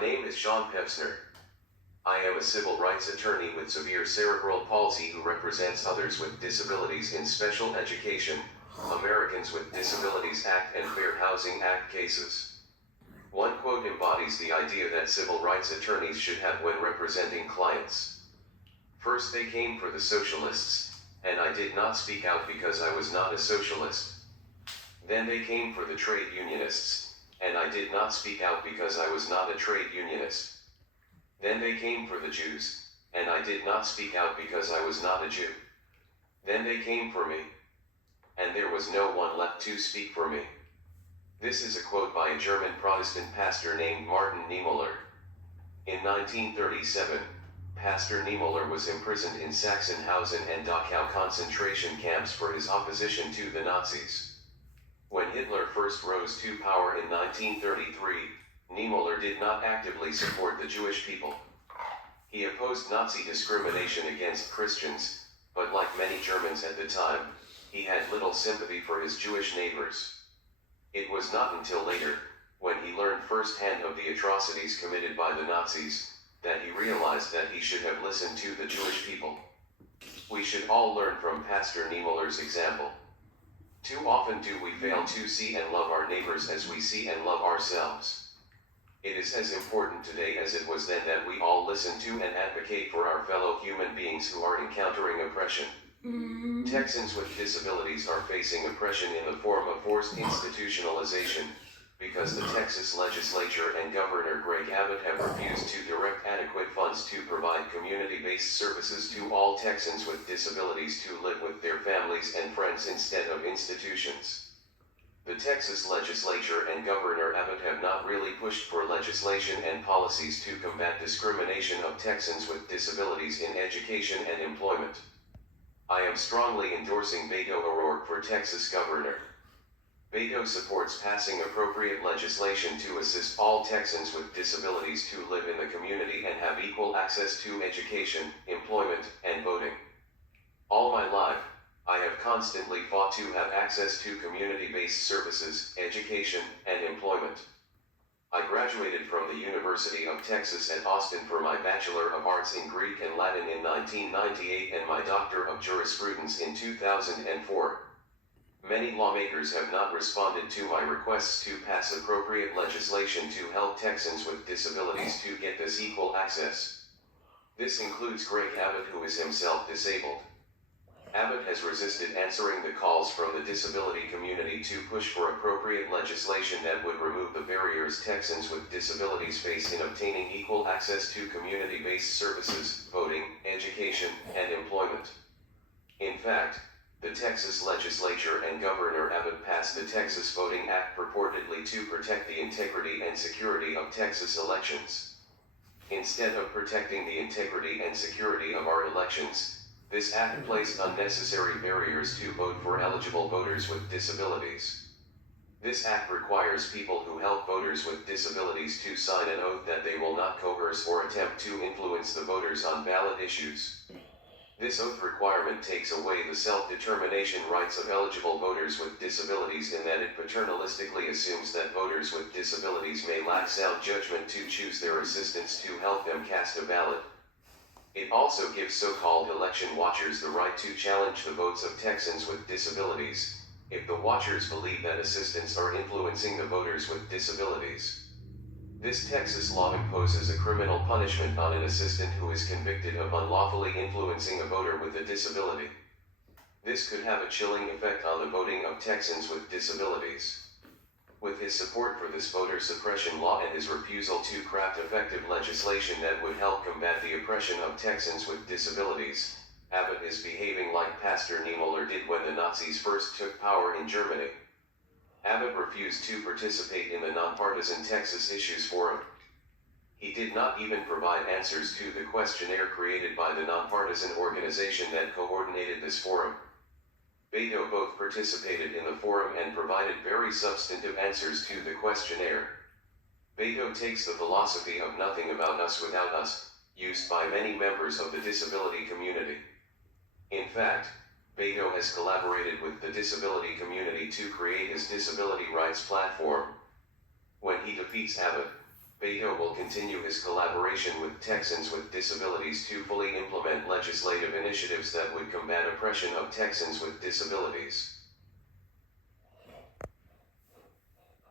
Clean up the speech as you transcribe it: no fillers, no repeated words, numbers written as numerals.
My name is Sean Pevsner. I am a civil rights attorney with severe cerebral palsy who represents others with disabilities in Special Education, Americans with Disabilities Act and Fair Housing Act cases. One quote embodies the idea that civil rights attorneys should have when representing clients. First they came for the socialists, and I did not speak out because I was not a socialist. Then they came for the trade unionists, and I did not speak out because I was not a trade unionist. Then they came for the Jews, and I did not speak out because I was not a Jew. Then they came for me, and there was no one left to speak for me. This is a quote by a German Protestant pastor named Martin Niemöller. In 1937, Pastor Niemöller was imprisoned in Sachsenhausen and Dachau concentration camps for his opposition to the Nazis. When Hitler first rose to power in 1933, Niemöller did not actively support the Jewish people. He opposed Nazi discrimination against Christians, but like many Germans at the time, he had little sympathy for his Jewish neighbors. It was not until later, when he learned firsthand of the atrocities committed by the Nazis, that he realized that he should have listened to the Jewish people. We should all learn from Pastor Niemöller's example. Too often do we fail to see and love our neighbors as we see and love ourselves. It is as important today as it was then that we all listen to and advocate for our fellow human beings who are encountering oppression. Texans with disabilities are facing oppression in the form of forced institutionalization, because the Texas legislature and Governor Greg Abbott have refused to direct adequate funds to provide community-based services to all Texans with disabilities to live with their families and friends instead of institutions. The Texas legislature and Governor Abbott have not really pushed for legislation and policies to combat discrimination of Texans with disabilities in education and employment. I am strongly endorsing Beto O'Rourke for Texas governor. Beto supports passing appropriate legislation to assist all Texans with disabilities to live in the community and have equal access to education, employment, and voting. All my life, I have constantly fought to have access to community-based services, education, and employment. I graduated from the University of Texas at Austin for my Bachelor of Arts in Greek and Latin in 1998 and my Doctor of Jurisprudence in 2004. Many lawmakers have not responded to my requests to pass appropriate legislation to help Texans with disabilities to get this equal access. This includes Greg Abbott, who is himself disabled. Abbott has resisted answering the calls from the disability community to push for appropriate legislation that would remove the barriers Texans with disabilities face in obtaining equal access to community-based services, voting, education, and employment. In fact, the Texas legislature and Governor Abbott passed the Texas Voting Act purportedly to protect the integrity and security of Texas elections. Instead of protecting the integrity and security of our elections, this act placed unnecessary barriers to vote for eligible voters with disabilities. This act requires people who help voters with disabilities to sign an oath that they will not coerce or attempt to influence the voters on ballot issues. This oath requirement takes away the self-determination rights of eligible voters with disabilities in that it paternalistically assumes that voters with disabilities may lack sound judgment to choose their assistants to help them cast a ballot. It also gives so-called election watchers the right to challenge the votes of Texans with disabilities, if the watchers believe that assistants are influencing the voters with disabilities. This Texas law imposes a criminal punishment on an assistant who is convicted of unlawfully influencing a voter with a disability. This could have a chilling effect on the voting of Texans with disabilities. With his support for this voter suppression law and his refusal to craft effective legislation that would help combat the oppression of Texans with disabilities, Abbott is behaving like Pastor Niemöller did when the Nazis first took power in Germany. Abbott refused to participate in the nonpartisan Texas Issues Forum. He did not even provide answers to the questionnaire created by the nonpartisan organization that coordinated this forum. Beto both participated in the forum and provided very substantive answers to the questionnaire. Beto takes the philosophy of nothing about us without us, used by many members of the disability community. In fact, Beto has collaborated with the disability community to create his disability rights platform. When he defeats Abbott, Beto will continue his collaboration with Texans with disabilities to fully implement legislative initiatives that would combat oppression of Texans with disabilities.